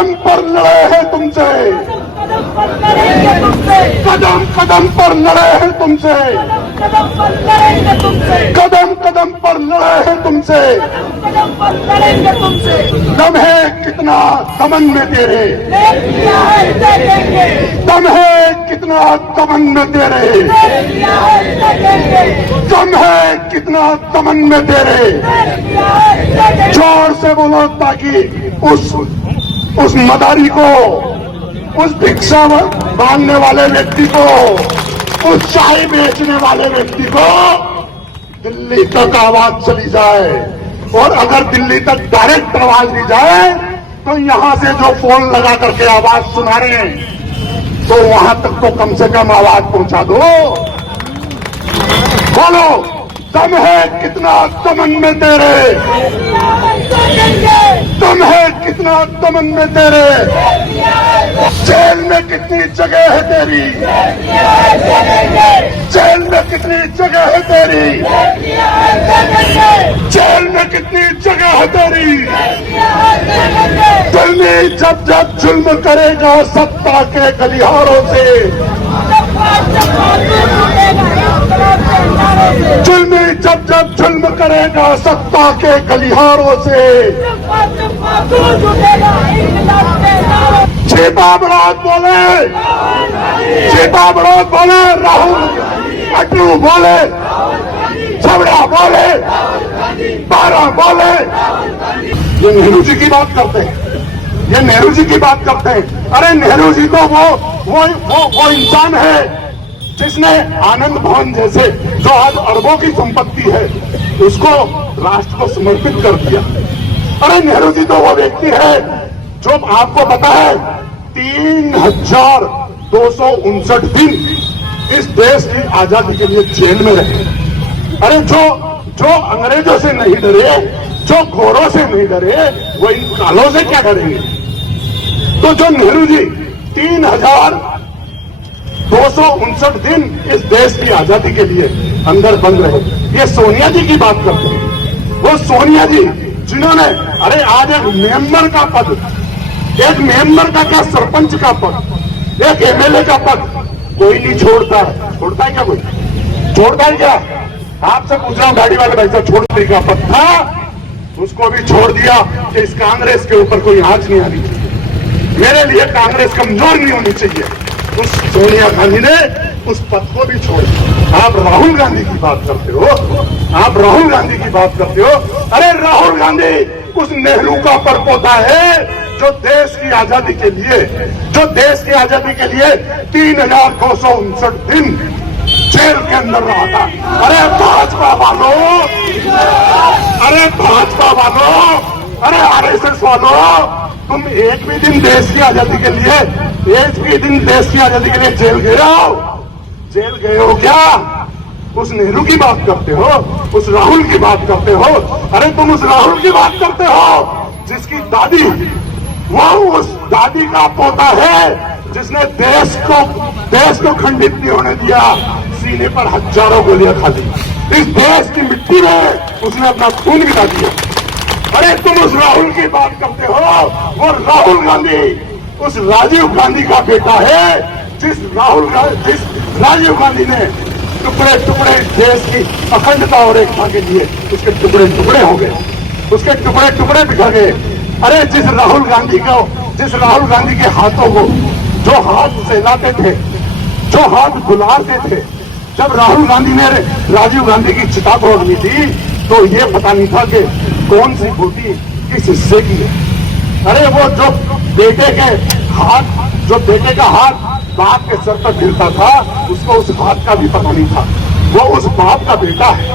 कदम पर लड़े हैं तुमसे, कदम कदम पर लड़े हैं तुमसे, कदम कदम पर लड़े हैं तुमसे। दम है कितना दमन में तेरे, दम है कितना दमन में तेरे, दम है कितना दमन में तेरे। जोर से बोलो ताकि उस मदारी को, उस भिक्षा मांगने वाले व्यक्ति को, उस चाय बेचने वाले व्यक्ति को दिल्ली तक आवाज चली जाए। और अगर दिल्ली तक डायरेक्ट आवाज दी जाए तो यहां से जो फोन लगा करके आवाज सुना रहे हैं तो वहां तक तो कम से कम आवाज पहुंचा दो। बोलो, दम है कितना दमन में तेरे, दम है कितना दमन में तेरे। जेल में कितनी जगह है तेरी, जेल में कितनी जगह है तेरी, जेल में कितनी जगह है तेरी। दिल्ली जब जब जुल्म करेगा सत्ता के गलियारों से, जुल्म जब जब जुल्म करेगा सत्ता के गलियारों से। छिपा बरात बोले, छिपा बरात बोले, राहुल अड्डू बोले, छबड़ा बोले, बारा बोले। ये नेहरू जी की बात करते हैं, ये नेहरू जी की बात करते हैं। अरे नेहरू जी तो वो इंसान है जिसने आनंद भवन जैसे जो आज अरबों की संपत्ति है उसको राष्ट्र को समर्पित कर दिया। अरे नेहरू जी तो वो व्यक्ति है जो आपको पता है 3259 दिन इस देश की आजादी के लिए जेल में रहे। अरे जो अंग्रेजों से नहीं डरे, जो गोरों से नहीं डरे, वो इन कालों से क्या डरेंगे। तो जो नेहरू जी 3259 दिन इस देश की आजादी के लिए अंदर बंद रहे, ये सोनिया जी की बात करते हैं। वो सोनिया जी जिन्होंने, अरे आज एक मेंबर का पद, एक मेंबर का क्या, सरपंच का पद, एक एमएलए का पद कोई नहीं छोड़ता। छोड़ता है क्या कोई? छोड़ता है क्या? आपसे पूछ रहा हूं गाड़ी वाले भाई साहब, छोड़ने का पद था उसको भी छोड़ दिया कि इस कांग्रेस के ऊपर कोई आंच नहीं आनी चाहिए। मेरे लिए कांग्रेस कमजोर नहीं होनी चाहिए। उस सोनिया गांधी ने उस पद को भी छोड़ दिया। आप राहुल गांधी की बात करते हो, आप राहुल गांधी की बात करते हो। अरे राहुल गांधी उस नेहरू का परपोता है जो देश की आजादी के लिए, जो देश की आजादी के लिए 3259 दिन जेल के अंदर रहा था। अरे भाजपा वालों, अरे भाजपा वालों, अरे आरएसएस वालों, तुम एक भी दिन देश की आजादी के लिए, एक भी दिन देश की आजादी के लिए जेल गए हो? जेल गए हो क्या? उस नेहरू की बात करते हो, उस राहुल की बात करते हो। अरे तुम उस राहुल की बात करते हो जिसकी दादी, वो उस दादी का पोता है जिसने देश को खंडित नहीं होने दिया, सीने पर हजारों गोलियां खा दी। इस देश की मिट्टी में उसने अपना खून गिरा दिया। अरे तुम उस राहुल की बात करते हो, वो राहुल गांधी उस राजीव गांधी का बेटा है जिस राजीव गांधी ने टुकड़े टुकड़े देश की अखंडता और एकता के लिए उसके टुकड़े टुकड़े हो गए, उसके टुकड़े टुकड़े बिखर गए। अरे जिस राहुल गांधी के हाथों को जो हाथ सहलाते थे, जो हाथ बुलाते थे, जब राहुल गांधी ने राजीव गांधी की चिता तोड़नी थी तो ये पता नहीं था कि कौन सी बूटी किस हिस्से की है। अरे वो जो बेटे का हाथ बाप के सर पर गिरता था, उसको उस बाप का भी पता नहीं था। वो उस बाप का बेटा है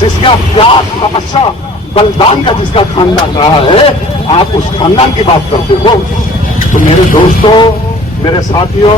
जिसका त्याग, तपस्या, बलिदान का जिसका खानदान रहा है। आप उस खानदान की बात करते हो। तो मेरे दोस्तों, मेरे साथियों,